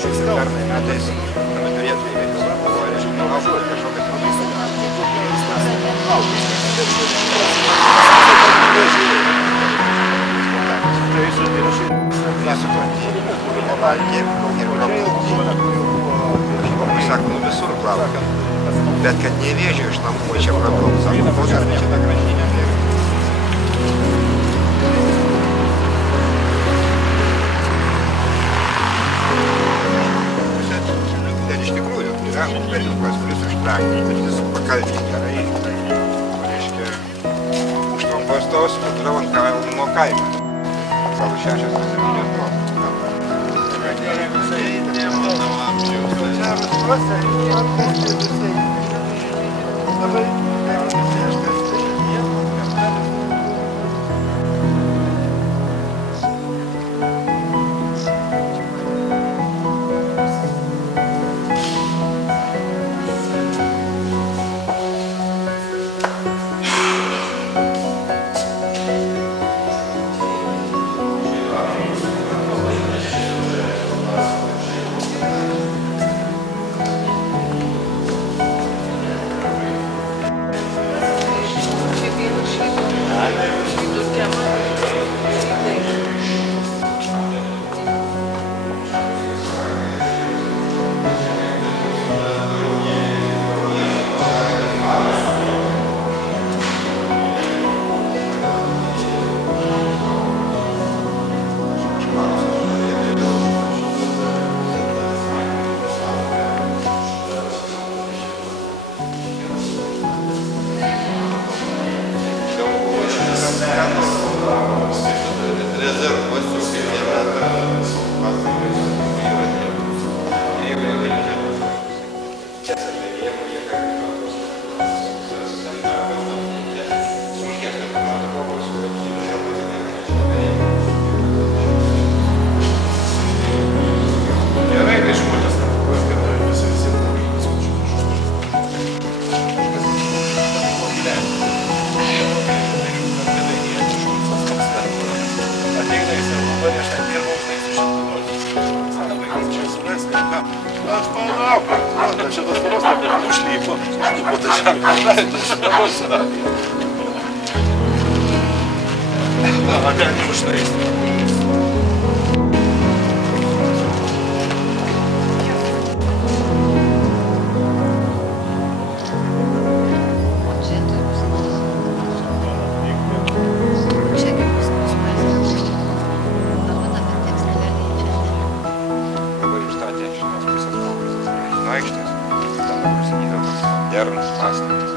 pernai metais turėtų įvykti kažkokias sako, visur plaukia, bet kad nevėžio iš namų čia praplauks, sako, kodėl čia ta grandinė vėžio. Bet iš tikrųjų yra berniukas, kuris užtrakė, bet jis pakalbė gerai, reiškia, už trumpos tos padarau ant kalnumo kaimą. Savo 60 procentų. Aš palauk, čia tas paros taip užlypo, po tą žemę leido šitą. Na, ten užtaisyti. Aikštės, ten prasidėjo tas modernus pastatas.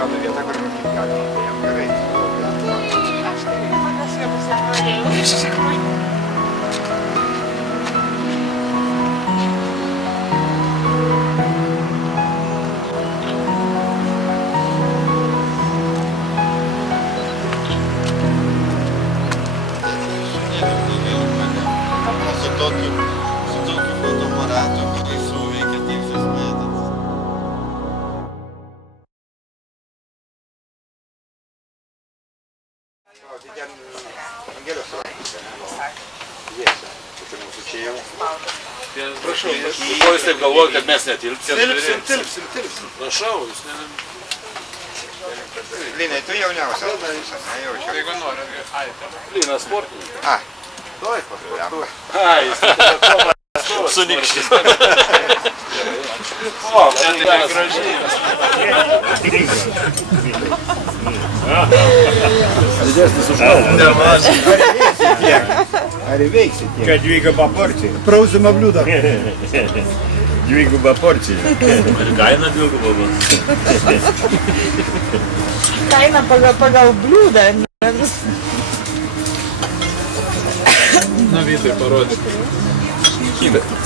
Rado vietą, kur galima jam gerai. Aš tai manęs jau norėjau iš tikrųjų. Prašau, ko jūs taip galvojate, kad mes netilpsim? Tilpsim. Prašau, jūs Linai, tu jauniausias. Jeigu nori, Linas sportininkas. Davai paskui. Jis su nykštis. O, net gražiai. Didesnis už galvą. Nemažai. Ar įveiksi tiek? Kad dvigubą porciją. Prausimo bliūdą. Dvigubą porciją. Ir kaina dvigubą. kaina pagal bliūdą. Na, Vytai, parodyk.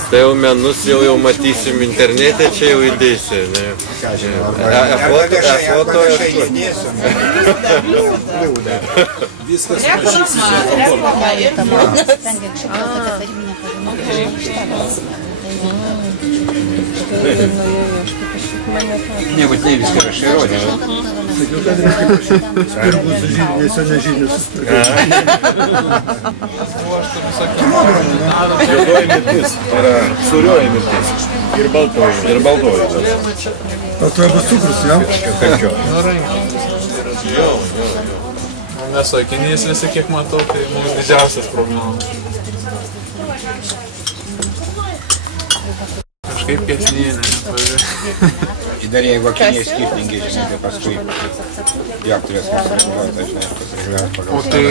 Tai jau menus jau matysim internete, čia jau įdėsi, ne? Foto įdėsim. Viskas Nebūtinai viską rašai rodė. Ir bus žydinės, o ne žydinės. Juodoji mirtis yra surioji mirtis. Ir baltoji. Ir baltoji. O tu bus cukrus, jau? Kančio. Mes sakinys visi, kiek matau, tai mums didžiausias problemas. Kažkaip kesnėje, Ir dar jeigu akiniai skirtingi, žinai, tai paskui turės pasižiūrėti, žinai, pasižiūrėti pagal. O tai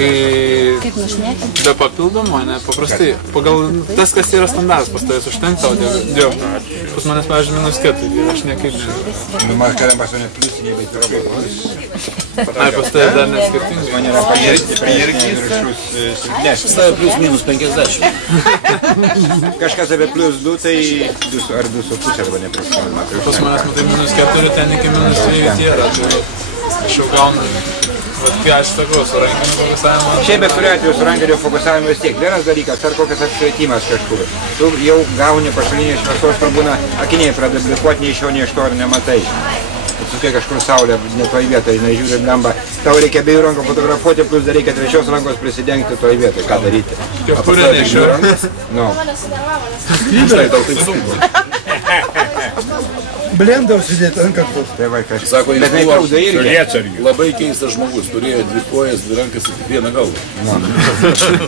be papildomo, ne, paprastai, pagal tas, kas yra standartas, pas tavęs užtenka, o dioptrijų. Pas manęs, pavyzdžiui, -4, ir aš niekaip ne. Nu, man kariam pas mane pliusiniai, bet yra plus. Ai, pas tavęs dar net skirtingai. Man yra priirgis viršus silpnesnis. Stavė plus minus 50. Kažkas apie plus 2, tai 2 ar 2,5 arba neprisimenu. Pas manęs, matai, -4, ten iki -2 yra, tai aš jau gaunu, vat kai aš sakau, su rankiniu fokusavimą. Šiaip bet kuriuo atveju su rankinio fokusavimu vis tiek. Vienas dalykas, ar kokias apšvietimas kažkur. Tu jau gauni pašalinį šviesos, kur būna akiniai pradeda blikuoti, nei iš jo, nei iš to ir nematai. Atsukai kažkur saulė, ne toj vietoje, jinai žiūri blemba. Tau reikia abiejų rankų fotografuoti, plus dar reikia trečios rankos prisidengti toj vietoje. Ką daryti? Kepurė nešiu. Nu. Štai tau taip sunku. Blendą užsidėti ant kaktos. Tai va, kažkas. Sako, jis Bet buvo netrauda irgi. Lietsargių. labai keistas žmogus. Turėjo 2 kojas, 2 rankas ir tik 1 galvą.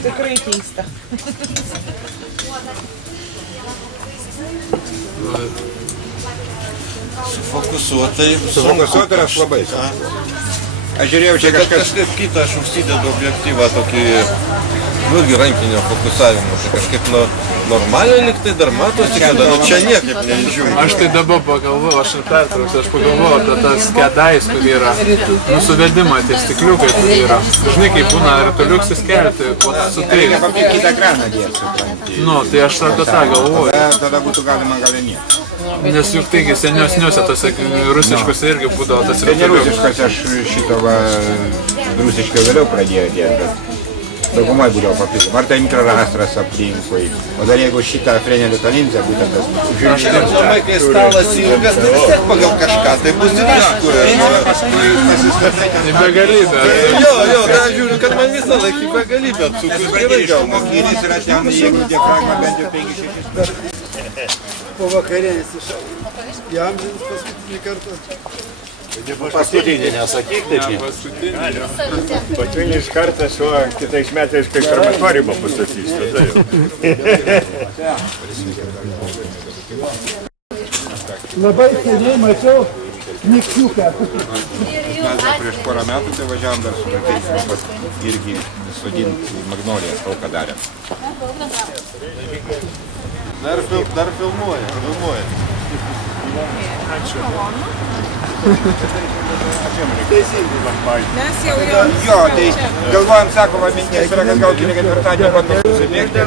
Tikrai keista. Fokusuotai. Sufokusuoti yra labai. Aš žiūrėjau, čia kažkas. Kažkaip kitą aš užsidedu objektyvą tokį, irgi rankinio fokusavimo. Tai kažkaip normaliai liktai dar matosi, kad čia niekaip nežiūriu. Aš tai dabar pagalvoju, aš pertrauksiu, aš pagalvoju apie tas kedais, kur yra, suvedimą, tie stikliukai, kur yra. Dažnai, kai būna rituliuksis kelti, su Reikia tai, papilti kitą ekraną dėti, supranti. nu, tai aš apie tą galvoju. Tada būtų galima gal nieko. Nes juk taigi seniausiuose tose rusiškose irgi būdavo tas Tai ne rituliukas. rusiškas, aš šito va, rusiškai vėliau pradėjau dėti, bet daugumai būdavo papilti. Ar tai mikrorastras aplinkui. O dar jeigu šitą frenelio talinzę, būtent tas Labai, kai stalas ilgas, tai vis tiek pagal kažką, tai bus ryšku. Į begalybę. Jo, tai aš žiūriu, kad man visą laikį į begalybę cukrus gerai gauna. Mokinys yra ten, jeigu diafragma bent jau 5-6. Po vakarėlis išau. Įamžinis paskutinį kartą. Paskutinį nesakyk, taip jau. Paskutinis kartas, o kitais metais, kai krematoriumą pastatys, tada jau. Labai seniai mačiau nikčiuką. Mes dar prieš porą metų tai važiavom dar su vaikais, irgi sodinti magnoliją, tau ką darėm. Dar filmuoja. Mes jau Jo, tai galvojam, sako, va, minties yra, kad gal kitą ketvirtadienį bandom susimėgti.